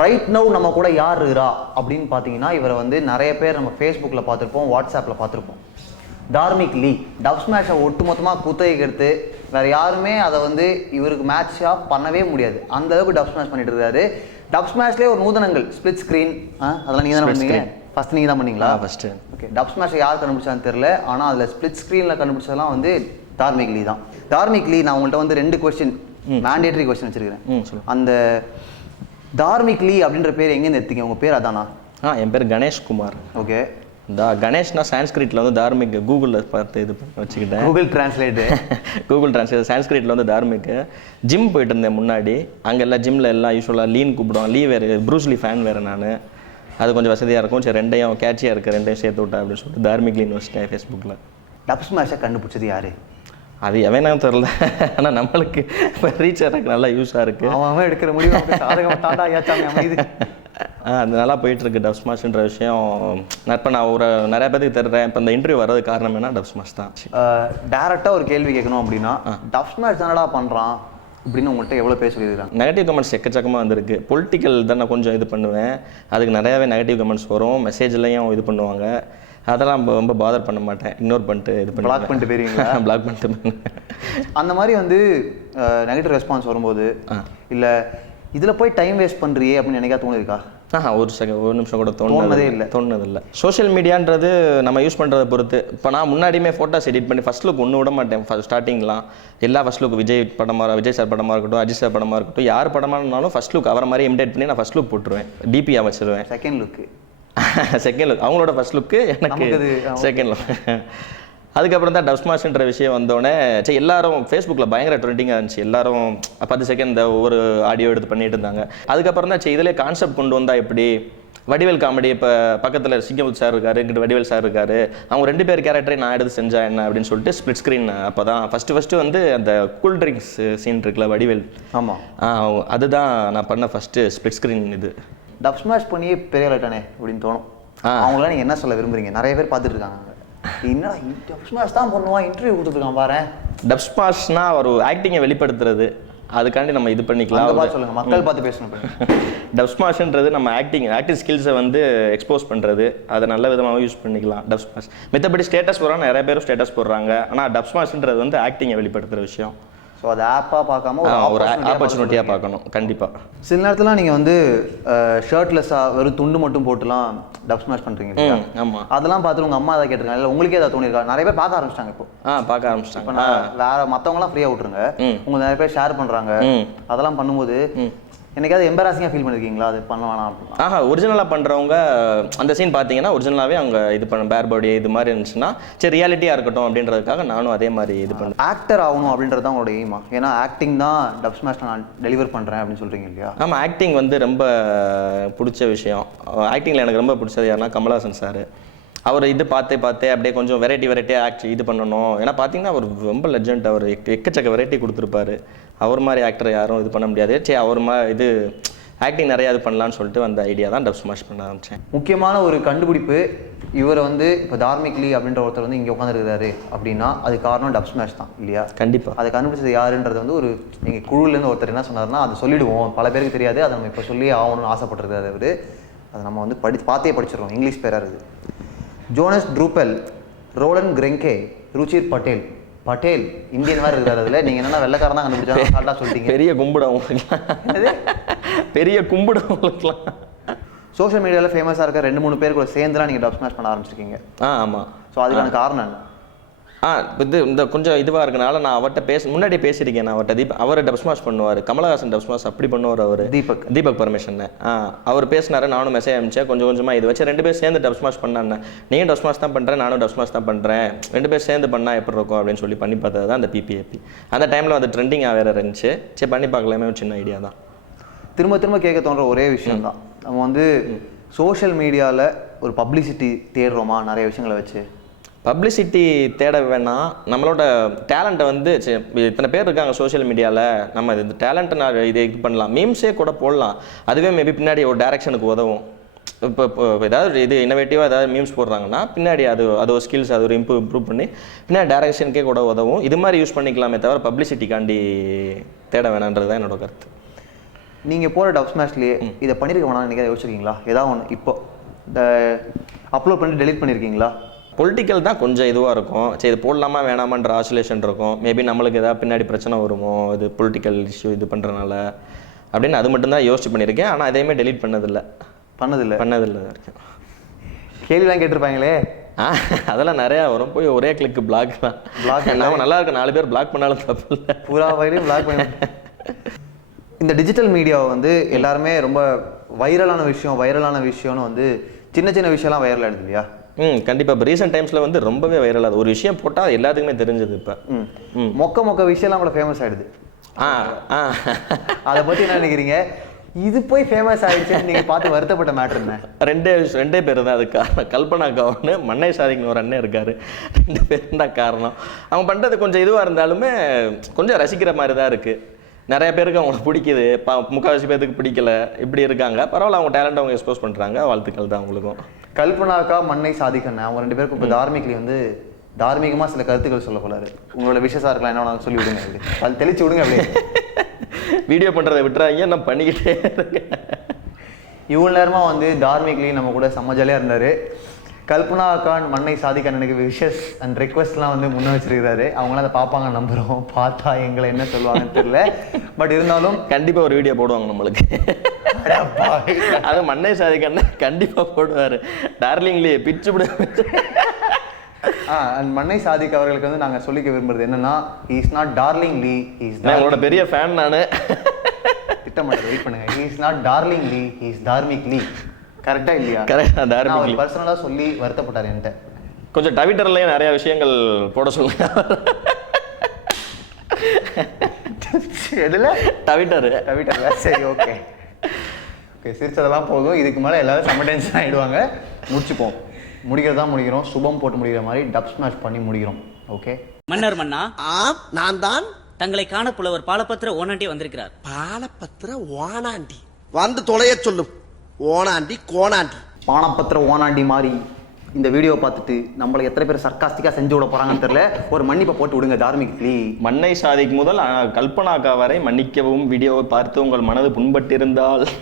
Right now நம்ம கூட யார் இருக்கா அப்படின்னு பார்த்தீங்கன்னா இவரை வந்து நிறைய பேர் நம்ம ஃபேஸ்புக்கில் பார்த்துருப்போம், வாட்ஸ்அப்பில் பார்த்துருப்போம். தார்மிக் லீ டப் ஸ்மாஷை ஒட்டுமொத்தமாக குத்தகைக்கு எடுத்து வேறு யாருமே அதை வந்து இவருக்கு மேட்சாக பண்ணவே முடியாது. அந்த அளவுக்கு டப் ஸ்மாஷ் பண்ணிட்டு இருக்காரு. டப் ஸ்மாஷ்லேயே ஒரு நூதனங்கள் ஸ்பிளிட் ஸ்க்ரீன் அதெல்லாம் நீங்கள் தானே பண்ணீங்க? ஃபஸ்ட் நீங்கள் தான் பண்ணீங்களா? ஃபஸ்ட்டு. ஓகே. டப் ஸ்மாஷை யார் கண்டுபிடிச்சான்னு தெரியல, ஆனால் அதில் ஸ்பிளிட் ஸ்க்ரீனில் கண்டுபிடிச்சதெல்லாம் வந்து தார்மிக் லீ தான். தார்மிக் லீ, நான் உங்கள்கிட்ட வந்து 2 கொஸ்டின் மேண்டேட்டரி கொஸ்டின் வச்சிருக்கிறேன். அந்த தார்மிக் லீ அப்படின்ற பேர் எங்கேருந்து எடுத்தீங்க? உங்கள் பேர் அதானா? என் பேர் கணேஷ் குமார். ஓகே. கணேஷ்னா சான்ஸ்கிரிட்ல வந்து தார்மிக், கூகுளில் பார்த்து இது வச்சுக்கிட்டேன். கூகுள் டிரான்ஸ்லேட் சான்ஸ்கிரிட்ல வந்து தார்மிக். ஜிம் போயிட்டு இருந்தேன் முன்னாடி. அங்கே எல்லாம் ஜிம்மில் எல்லாம் யூஸ்வலாக லீன் கூப்பிடுவோம். லீ வேறு, ப்ரூஸ்லி ஃபேன் வேறு நான். அது கொஞ்சம் வசதியாக இருக்கும். சரி, ரெண்டையும் கேட்சியாக இருக்குது, ரெண்டையும் சேர்த்து விட்டேன் அப்படின்னு சொல்லிட்டு தார்மிக் லீன் வச்சுட்டேன் ஃபேஸ்புக்கில். டப் ஸ்மாஷை கண்டுபிடிச்சது யாரு? அது எவனாலும் தெரில, ஆனால் நம்மளுக்கு இப்போ ரீச் ஆகிறதுக்கு நல்லா யூஸாக இருக்குது. அவன் எடுக்கிற முடிவு அது நல்லா போயிட்டுருக்கு டப் ஸ்மாஷ்ன்ற விஷயம். இப்போ நான் நிறைய பேருக்கு தர்றேன். இப்போ இந்த இன்டர்வியூ வர்றது காரணம் என்ன? டப் ஸ்மாஷ் தான். டேரெக்டாக ஒரு கேள்வி கேட்கணும் அப்படின்னா, டப் ஸ்மாஷ் தானடா பண்ணுறான் அப்படின்னு உங்கள்கிட்ட எவ்வளோ பேர் சொல்லியிருக்காங்க? நெகட்டிவ் கமெண்ட்ஸ் எக்கச்சக்கமாக வந்திருக்கு. பொலிட்டிக்கல் தான் நான் கொஞ்சம் இது பண்ணுவேன், அதுக்கு நிறையாவே நெகட்டிவ் கமெண்ட்ஸ் வரும். மெசேஜ்லையும் இது பண்ணுவாங்க. அதெல்லாம் ரொம்ப பாதர் பண்ண மாட்டேன், இக்னோர் பண்ணிட்டு இது பண்ணி பிளாக் பண்ணிட்டு போயிருவீங்களா? பிளாக் பண்ணிட்டு. அந்த மாதிரி வந்து நெகட்டிவ் ரெஸ்பான்ஸ் வரும்போது இல்லை இதில் போய் டைம் வேஸ்ட் பண்ணுறியே அப்படின்னு நினைக்கா தோணுதுக்கா? ஒரு நிமிஷம் கூட தோணுனதில்லை. சோஷியல் மீடியான்றது நம்ம யூஸ் பண்ணுறதை பொறுத்து. இப்போ நான் முன்னாடியுமே ஃபோட்டோஸ் எடிட் பண்ணி ஃபஸ்ட் லுக் ஒன்று விட மாட்டேன். ஸ்டார்டிங்லாம் எல்லா ஃபஸ்ட் லுக் விஜய் சார் படமாக இருக்கட்டும், அஜித் சார் படமாக இருக்கட்டும், யார் படமாக இருந்தாலும் ஃபஸ்ட் லுக் அவரை மாதிரி இமிடேட் பண்ணி நான் ஃபஸ்ட் லுக் போட்டுருவேன், டிபியாக வச்சுருவேன். செகண்ட் லுக் அவங்களோட ஃபஸ்ட் லுக்கு எனக்கு செகண்ட் லுக். அதுக்கப்புறம் தான் டப் ஸ்மாஷ்ன்ற விஷயம் வந்தோடனே சரி எல்லாரும் ஃபேஸ்புக்கில் பயங்கர ட்ரெண்டிங்காக இருந்துச்சு. எல்லாரும் 10 செகண்ட் ஒவ்வொரு ஆடியோ எடுத்து பண்ணிட்டு இருந்தாங்க. அதுக்கப்புறம் தான் சரி இதிலே கான்செப்ட் கொண்டு வந்தால் எப்படி, வடிவேல் காமெடி, இப்போ பக்கத்தில் சிங்கமுத்து சார் இருக்காரு, இங்கிட்ட வடிவேல் சார் இருக்காரு, அவங்க 2 பேர் கேரக்டரை நான் எடுத்து செஞ்சா என்ன அப்படின்னு சொல்லிட்டு ஸ்பிளிட் ஸ்க்ரீன். அப்போ தான் ஃபஸ்ட்டு வந்து அந்த கூல் ட்ரிங்க்ஸ் சீன் இருக்குல்ல வடிவேல், ஆமாம், அதுதான் நான் பண்ண ஃபஸ்ட்டு ஸ்பிளிட் ஸ்க்ரீன். இது டப் ஸ்மாஷ் பண்ணி பெரிய லைட்டானே அப்படின்னு தோணும். அவங்களாம் நீங்கள் என்ன சொல்ல விரும்புறீங்க? நிறைய பேர் பார்த்துட்டு இருக்காங்க, என்னடா டப் ஸ்மாஷ் தான் பண்ணுவான், இன்டர்வியூ கொடுத்துருக்கான் பாரு. டப் ஸ்மாஷ்னா ஒரு ஆக்டிங்கை வெளிப்படுத்துறது, அதுக்காண்டி நம்ம இது பண்ணிக்கலாம். சொல்லுங்கள், மக்கள் பார்த்து பேசணும். டப் ஸ்மாஷ்ன்றது நம்ம ஆக்டிங் ஸ்கில்ஸை வந்து எக்ஸ்போஸ் பண்ணுறது, அதை நல்ல விதமாக யூஸ் பண்ணிக்கலாம் டப் ஸ்மாஷ். மற்றபடி ஸ்டேட்டஸ் போடுறாங்க, நிறைய பேரும் ஸ்டேட்டஸ் போடுறாங்க, ஆனால் டப் ஸ்மாஷ்ன்றது வந்து ஆக்டிங்கை வெளிப்படுத்துகிற விஷயம். ஸோ அது ஆப்பாக பார்க்காம ஒரு ஆப்பர்ச்சுனிட்டியாக பார்க்கணும். கண்டிப்பாக சில நேரத்தில் நீங்கள் வந்து ஷர்ட்லெஸ்ஸாக வெறும் துண்டு மட்டும் போட்டுலாம் டப் ஸ்மாஷ் பண்ணுறீங்க. ஆமாம், அதெல்லாம் பார்த்துட்டு உங்கள் அம்மா அதை கேட்டிருக்காங்க, இல்லை உங்களுக்கே ஏதாவது தோணிருக்கா? நிறைய பேர் பார்க்க ஆரம்பிச்சிட்டாங்க இப்போ. பார்க்க ஆரம்பிச்சிட்டாங்க. இப்போ நான் வேறு மற்றவங்களாம் ஃப்ரீயாக விட்டுருங்க, உங்களுக்கு நிறைய பேர் ஷேர் பண்ணுறாங்க. அதெல்லாம் பண்ணும்போது என்னைக்காவது எம்பராசிங்காக ஃபீல் பண்ணியிருக்கீங்களா? அது பண்ண வேணாம் அப்படின்னா? ஒரிஜினலாக பண்ணுறவங்க அந்த சீன் பார்த்தீங்கன்னா ஒரிஜினலாகவே அவங்க இது பண்ண பேர் பாடி இது மாதிரி இருந்துச்சுன்னா சரி ரியாலிட்டியாக இருக்கட்டும் அப்படின்றதுக்காக நானும் அதே மாதிரி இது பண்ணேன். ஆக்டர் ஆகணும் அப்படின்றது தான் உங்களோட எய்மா? ஏன்னா ஆக்டிங் தான் டப் ஸ்மாஷ் நான் டெலிவர் பண்ணுறேன் அப்படின்னு சொல்கிறீங்க இல்லையா? ஆமாம், ஆக்டிங் வந்து ரொம்ப பிடிச்ச விஷயம். ஆக்டிங்கில் எனக்கு ரொம்ப பிடிச்சது யாருன்னா கமல்ஹாசன் சார். அவர் இது பார்த்தே அப்படியே கொஞ்சம் வெரைட்டியாக இது பண்ணணும். ஏன்னா பார்த்தீங்கன்னா அவர் ரொம்ப லெஜண்ட், அவர் எக்கச்சக்க வெரைட்டி கொடுத்துருப்பாரு. அவர் மாதிரி ஆக்டர் யாரும் இது பண்ண முடியாது. சரி அவர் இது ஆக்டிங் நிறையா இது பண்ணலான்னு சொல்லிட்டு அந்த ஐடியா தான் டப் ஸ்மாஷ் பண்ண ஆரம்பித்தேன். முக்கியமான ஒரு கண்டுபிடிப்பு, இவரை வந்து இப்போ தார்மிக் லீ அப்படின்ற ஒருத்தர் வந்து இங்கே உட்காந்துருக்காரு அப்படின்னா அது காரணம் டப் ஸ்மாஷ் தான் இல்லையா? கண்டிப்பாக. அதை கண்டுபிடிச்சது யாருன்றது வந்து ஒரு எங்கள் குழுவிலேருந்து ஒருத்தர் என்ன சொன்னார்னா அதை சொல்லிவிடுவோம், பல பேருக்கு தெரியாது, அதை நம்ம இப்போ சொல்லி ஆகணும்னு ஆசைப்பட்டிருக்காரு அவர். அதை நம்ம வந்து பார்த்தே படிச்சிடறோம். இங்கிலீஷ் பேராக இருக்குது. ஜோனஸ் ட்ரூபெல், ரோலன் கிரெங்கே, ருச்சிர் பட்டேல். இந்தியன் மாதிரி இருக்காரு. அதில் நீங்கள் என்னென்னா வெள்ளைக்காரன் தான் கண்டுபிடிச்சா கரெக்டாக சொல்லிட்டீங்க. பெரிய கும்பிடும் உங்களுக்குலாம். சோஷியல் மீடியாவில் ஃபேமஸாக இருக்க 2-3 பேர் கூட சேர்ந்துலாம் நீங்கள் டப் ஸ்மாஷ் பண்ண ஆரம்பிச்சிருக்கீங்க. ஆமாம். ஸோ அதுக்கான காரணம் என்ன? இந்த கொஞ்சம் இதுவாக இருக்கனால நான் அவர்கிட்ட முன்னாடியே பேசியிருக்கேன். நான் அவர்கிட்ட அவர் டப் ஸ்மாஷ் பண்ணுவார், கமலஹாசன் டப் ஸ்மாஷ் அப்படி பண்ணுவார். அவர் தீபக் பரமேஸ்வரன் அவர் பேசினாரு, நானும் மெசேஜ் அனுப்பிச்சேன். கொஞ்சமாக இது வச்சு 2 பேர் சேர்ந்து டப் ஸ்மாஷ் பண்ணான்னு. நீயும் டப் ஸ்மாஷ் தான் பண்ணுறேன், நானும் டப் ஸ்மாஷ் தான் பண்ணுறேன், 2 பேர் சேர்ந்து பண்ணால் எப்படி இருக்கும் அப்படின்னு சொல்லி பண்ணி பார்த்தது தான் அந்த பிபிஏபி. அந்த டைமில் வந்து ட்ரெண்டிங்காக வேறு இருந்துச்சு. சரி பண்ணி பார்க்கலாமே, ஒரு சின்ன ஐடியா தான். திரும்ப கேட்க தோன்ற ஒரே விஷயம் தான், நம்ம வந்து சோஷியல் மீடியாவில் ஒரு பப்ளிசிட்டி தேடுறோமா? நிறைய விஷயங்களை வச்சு பப்ளிசிட்டி தேட வேணாம். நம்மளோட டேலண்ட்டை வந்து இத்தனை பேர் இருக்காங்க சோஷியல் மீடியாவில், நம்ம இந்த டேலண்ட்டை நான் இது பண்ணலாம், மீம்ஸே கூட போடலாம். அதுவே மேபி பின்னாடி ஒரு டைரக்ஷனுக்கு உதவும். இப்போ ஏதாவது இது இன்னோவேட்டிவாக ஏதாவது மீம்ஸ் போடுறாங்கன்னா பின்னாடி அது ஒரு ஸ்கில்ஸ், அது ஒரு இம்ப்ரூவ் பண்ணி பின்னாடி டைரக்ஷனுக்கே கூட உதவும். இது மாதிரி யூஸ் பண்ணிக்கலாமே தவிர பப்ளிசிட்டிக்காண்டி தேட வேணான்றது தான் என்னோட கருத்து. நீங்கள் போகிற டப் ஸ்மாஷ்லேயே இதை பண்ணியிருக்க வேணாம்னு நினைக்கிறத யோசிச்சிருக்கீங்களா? ஏதாவது ஒன்று இப்போ இந்த அப்லோட் பண்ணி டெலிட் பண்ணியிருக்கீங்களா? பொலிட்டிக்கல் தான் கொஞ்சம் இதுவாக இருக்கும். சரி இது போடலாமா வேணாமான்ற ஆசோலேஷன் இருக்கும். மேபி நம்மளுக்கு ஏதாவது பின்னாடி பிரச்சனை வருமோ இது பொலிட்டிக்கல் இஷ்யூ இது பண்ணுறதுனால அப்படின்னு அது மட்டும்தான் யோசிச்சு பண்ணியிருக்கேன். ஆனால் எதையுமே டெலிட் பண்ணதில்லை வரைக்கும். கேள்விலாம் கேட்டிருப்பாங்களே. அதெல்லாம் நிறையா வரும். போய் ஒரே கிளிக்கு பிளாக் தான். நம்ம நல்லா இருக்கு 4 பேர் பிளாக் பண்ணாலும் தப்பு இல்லை. பூரா வரையும் பிளாக் பண்ணி. இந்த டிஜிட்டல் மீடியாவை வந்து எல்லாருமே ரொம்ப வைரலான விஷயம்னு வந்து சின்ன சின்ன விஷயம்லாம் வைரல் ஆகிடுது இல்லையா? கண்டிப்பாக. இப்போ ரீசெண்ட் டைம்ஸில் வந்து ரொம்பவே வைரல் ஆகுது. ஒரு விஷயம் போட்டால் எல்லாத்துக்குமே தெரிஞ்சது. இப்போ மொக்க விஷயம்லாம் கூட ஃபேமஸ் ஆகிடுது. அதை பற்றி என்ன நினைக்கிறீங்க? இது போய் ஃபேமஸ் ஆகிடுச்சுன்னு நீங்கள் பார்த்து வருத்தப்பட்ட மேட்ரு என்ன? ரெண்டே பேர் தான் அது காரணம். கல்பனாக்கா ஒன்று, மன்னை சாதிக்குன்னு ஒரு அண்ணன் இருக்கார். 2 பேர் தான் காரணம். அவங்க பண்ணுறது கொஞ்சம் இதுவாக இருந்தாலுமே கொஞ்சம் ரசிக்கிற மாதிரி தான் இருக்குது. நிறைய பேருக்கு அவங்களுக்கு பிடிக்குது, முக்கால்வாசி பேருக்கு பிடிக்கல, இப்படி இருக்காங்க. பரவாயில்ல, அவங்க டேலண்ட் அவங்க எக்ஸ்போஸ் பண்ணுறாங்க. வாழ்த்துக்கள் தான் அவங்களுக்கும். கல்பனாக்கா மன்னை சாதிக்கண்ண அவங்க 2 பேருக்கும் இப்போ தார்மிக்லி வந்து தார்மீகமாக சில கருத்துக்கள் சொல்ல போறாரு. உங்களோட விஷயஸாக இருக்கலாம், என்ன சொல்லி விடுங்க, அது தெளிச்சு விடுங்க. அப்படியே வீடியோ பண்ணுறதை விட்டுறாங்க, நான் பண்ணிக்கிட்டே இருக்கேன். இவ்வளோ நேரமாக வந்து தார்மிக்லி நம்ம கூட செம்ம ஜாலியாக இருந்தார். கல்பனா கான் மன்னை சாதிக்கண்ணனுக்கு விஷஸ் அண்ட் ரெக்வஸ்ட்லாம் வந்து முன்ன வச்சிருக்கிறாரு. அவங்களாம் அதை பார்ப்பாங்க நம்புகிறோம். பார்த்தா எங்களை என்ன சொல்லுவாங்கன்னு தெரியல. பட் இருந்தாலும் கண்டிப்பாக ஒரு வீடியோ போடுவாங்க நம்மளுக்கு. அது மன்னை சாதிக்கண்ணன் கண்டிப்பாக போடுவார். டார்லிங்லேயே பிச்சு விட. மன்னை சாதிக் அவர்களுக்கு வந்து நாங்கள் சொல்லிக்க விரும்புறது என்னன்னா, he is not darling Lee, he is உங்களோட பெரிய ஃபேன் நான். திட்டமாட்டேன், வெயிட் பண்ணுங்க. he is not darling Lee, he is Dharmik Lee. கரெக்டா இல்லையா? கரெக்டா. தார்மிக் லீ பர்சனலா சொல்லி வருத்தப்பட்டார் என்கிட்ட. கொஞ்சம் ட்விட்டர்லயே நிறைய விஷயங்கள் போட சொல்லுங்க. எதுல? ட்விட்டர்ல. சரி, ஓகே சிரிச்சதெல்லாம் போதும். இதுக்கு மேலே எல்லாரும் செம்ம டென்ஷன் ஆகிடுவாங்க. முடிச்சுப்போம். முடிக்கிறோம். சுபம் போட்டு முடிக்கிற மாதிரி டப் ஸ்மாஷ் பண்ணி முடிக்கிறோம். ஓகே. மன்னர் மன்னா, நான் தான். தங்களை காண புலவர் பாலபத்திர ஓனாண்டி வந்திருக்கிறார். பாலபத்திர ஓனாண்டி வந்து தொலைய சொல்லும். ஓனாண்டி கோணாண்டி பானபத்திர ஓனாண்டி மாதிரி இந்த வீடியோ பார்த்துட்டு நம்மளை எத்தனை பேர் சர்க்காஸ்டிக்கா செஞ்சு விட போறாங்கன்னு தெரியல. ஒரு மன்னிப்பை போட்டு விடுங்க தார்மிக்லி. மன்னை சாதிக் முதல் கல்பனாக்கா வரை மன்னிக்கவும். வீடியோவை பார்த்து உங்கள் மனது புண்பட்டிருந்தால்